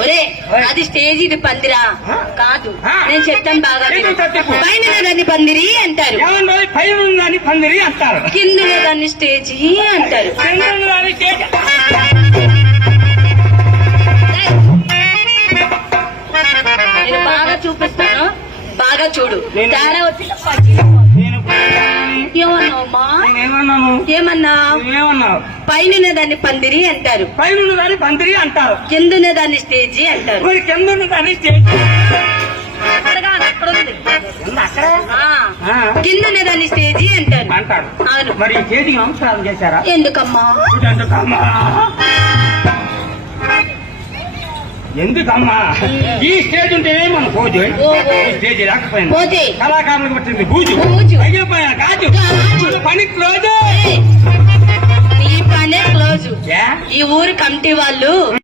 ఒరే. అది స్టేజ్ ఇది పందిరా? కాదు. నేను చెప్తాను బాగా. పైన దాన్ని పందిరి అంటారు పైన పందిరి అంటారు కింద దాన్ని స్టేజి అంటారు. నేను బాగా చూపిస్తాను బాగా చూడు తేడా వచ్చి నేనేమన్నాను? ఏమన్నా పైన దాన్ని పందిరి అంటారు. పైన ఉన్నదాన్ని పందిరి అంటారు. కింద దాన్ని స్టేజి అంటారు. మరి కింద కేక. అక్కడ? కాదు, దాన్ని స్టేజి అంటారు. అంటారు. మరి చేతికి నమస్కారం చేశారా? ఎందుకమ్మా? ఎందుకమ్మా? ఎందుకమ్మా? ఈ స్టేజ్ ఉంటేనే మన పూజ. ఈ స్టేజ్ లేకపోయింది పోతే కళాకారులకు పట్టింది బూజు. అయిపోయా? కాదు. పని క్లోజ్. ఈ పనే క్లోజ్? ఈ ఊరు కమిటీ వాళ్ళు